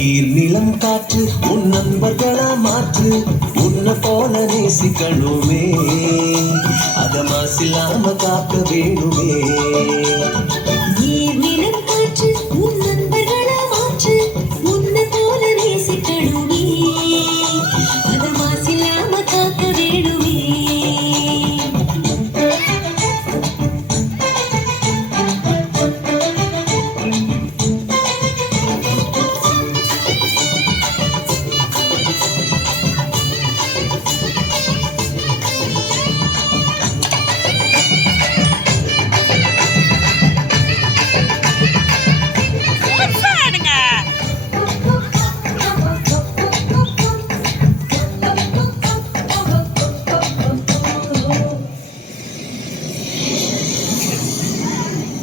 நீர் நிலம் காற்று உன் நண்பர்களா மாற்று உன்னை போல நேசிக்கணுமே அத மாசில்லாம காக்க வேணுமே நீர் நிலம் காற்று உன் நண்பர்களா மாற்று உன்னை போல நேசிக்கணுமே அத மாசில்லாம காக்க வேணுமே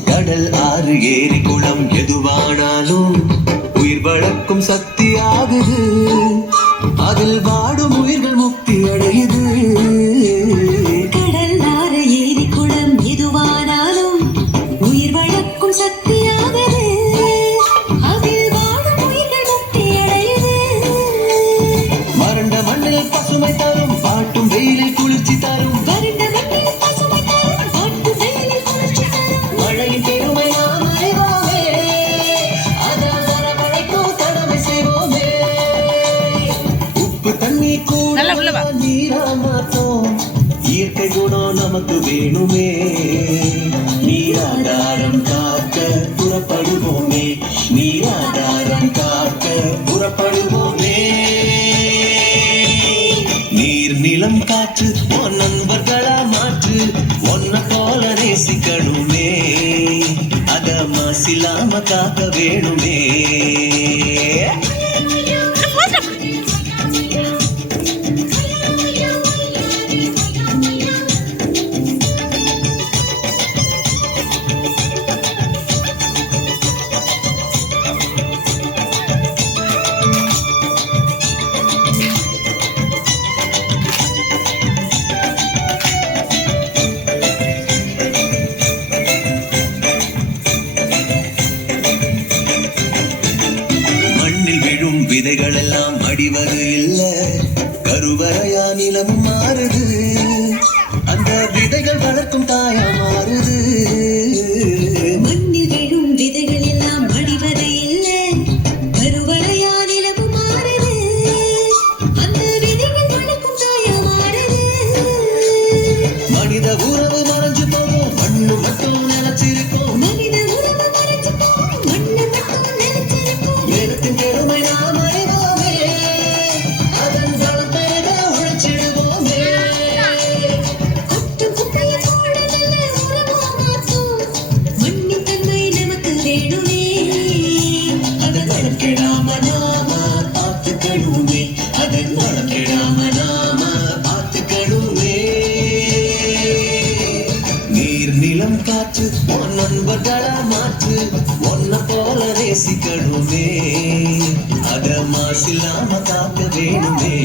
கடல் ஆறு ஏரி குளம் எதுவானாலும் உயிர் வளர்க்கும் சக்தி ஆகுது அதில் வாடும் உயிர்கள் முக்தி அடையுது கடல் ஆறு ஏரி குளம் எதுவானாலும் உயிர் வளர்க்கும் சக்தியாகுது அதில் வாடும் உயிர்கள் முக்தி அடையுது வறண்ட மண்ணில் பசுமை தரும் பாட்டும் வெயிலில் குளிர்ச்சி தரும் வறண்ட மண்ணில் பசுமை தரும் பாட்டும் வெயிலில் குளிர்ச்சி தரும் மழையின் பெருமை நாம் அறிவோமே அதான் வரவழைக்கும் கடமை செய்வோமே உப்பு தண்ணி கூட நீரா மாத்தோம் இயற்கை குணம் நமக்கு வேணுமே நீராதாரம் காக்க புறப்படுவோமே நீராதாரம் காக்க புறப்படுவோமே நீர் நிலம் காற்று உன் நண்பர்களா மாற்று உன்னை போல நேசிக்கணுமே அத மாசில்லாம காக்க வேணுமே மண்ணில் விழும் விதைகள் எல்லாம் அடிவது இல்ல கருவறையா நிலம் மாறுது அந்த விதைகள் வளர்க்கும் தாயா மாறுது மண்ணில் விழும் விதைகள் எல்லாம் அடிவது இல்லை கருவறையா நிலவு மாறுது அந்த விதைகள் வளர்க்கும் தாயா மாறுது மனித உறவு மறைஞ்சு போகும் மண்ணு மட்டும் நினைச்சிருக்கும் மனித உறவு மறைஞ்சு போகும் மண்ணை மட்டும் நினைச்சிருக்கும் நேரத்தின் பெருமை நாம் அறிவோமே அதன் பலத்தை உழைச்சிடுவோமே கொட்டும் குப்பையை போல நல்ல உறவா மாற்றும் மண்ணின் தன்மை நமக்கு வேணுமே அதன் வளம் கெடாம நாம பார்த்துக்கணுமே அதன் வளம் கெடாம நாம பார்த்துக்கணுமே நீர் நிலம் காற்று உன் நண்பர்களா மாற்று உன்னை போல நேசிக்கணுமே அத மாசில்லாம காக்க வேணுமே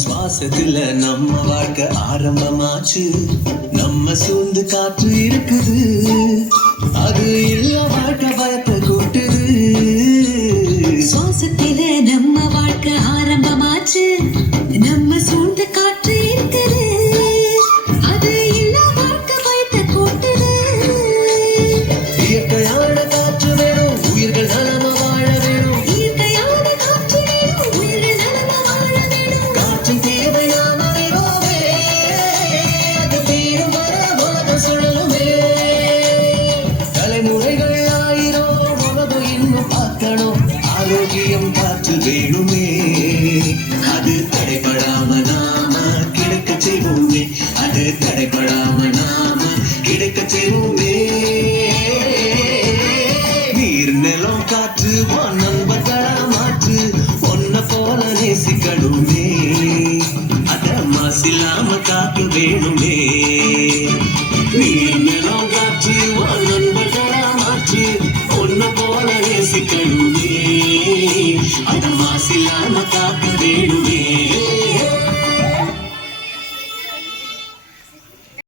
சுவாசத்துல நம்ம வாழ்க்கை ஆரம்பமாச்சு நம்ம சூழ்ந்து காற்று இருக்குது அது இல்ல வாழ்க்கை பயத்தை கூட்டுது சுவாசத்தில நம்ம வாழ்க்கை ஆரம்பமாச்சு நம்ம சூழ்ந்த காற்று இருக்குது அது இல்ல வாழ்க்கை பயத்தை கூட்டுது இயற்கையான காற்று வேணும் உயிர்கள் நலமா வாழ வேணும் இயற்கையான காற்று வேணும் உயிர்கள் நலமா வாழ வேணும் காற்றின் தேவை நாம் அறிவோமே அது தீரும் வரமாக சுழலுமே தலைமுறைகள் ஆயிரம் உலகு இன்னும் பார்க்கணும் ஆரோக்கியம் காற்று வேணுமே அது தடைபடாம நாம கிடைக்க செய்வோமே அது தடைபடாம நாம கிடைக்க செய்வோமே நீர் நிலம் காற்று நண்பர்களா வேணுமே நீர் நிலம் காற்று ஒரு நண்பர்களா மாற்று ஒன்ன போல நேசிக்கணுமே அத மாசில்லாம காக்க வேணுமே